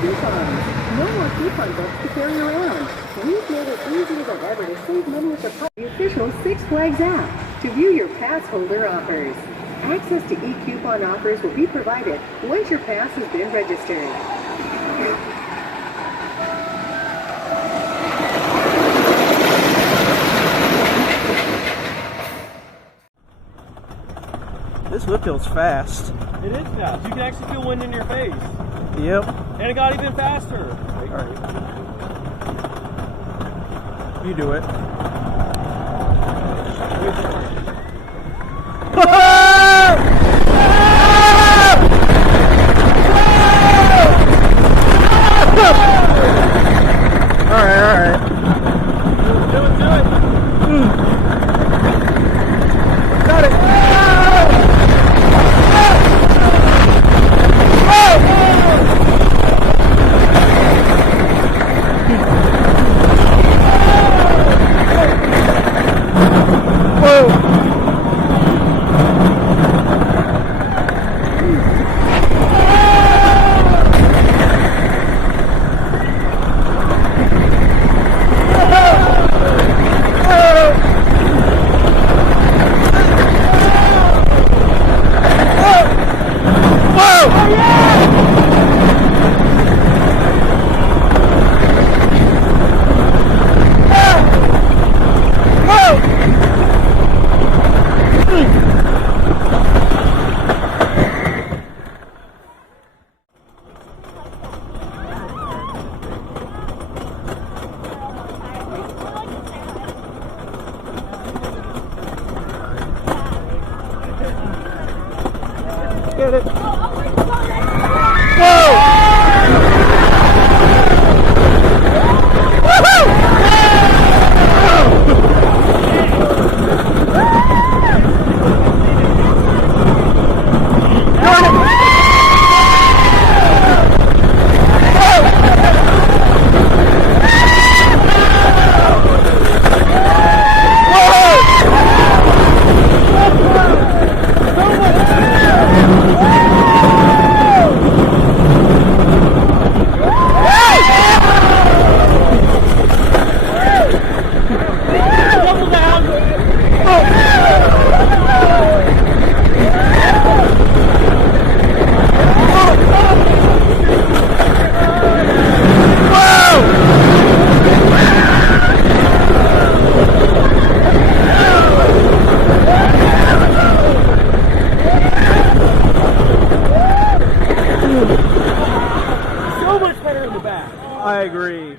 coupons. No more coupon books to carry around. We've made it easier than ever to save money with the official Six Flags app to view your pass holder offers. Access to e-coupon offers will be provided once your pass has been registered. This whip feels fast. It is fast. You can actually feel wind in your face. Yep. And it got even faster. Alright. You do it. Alright. Do it. Got it. Get it. I agree.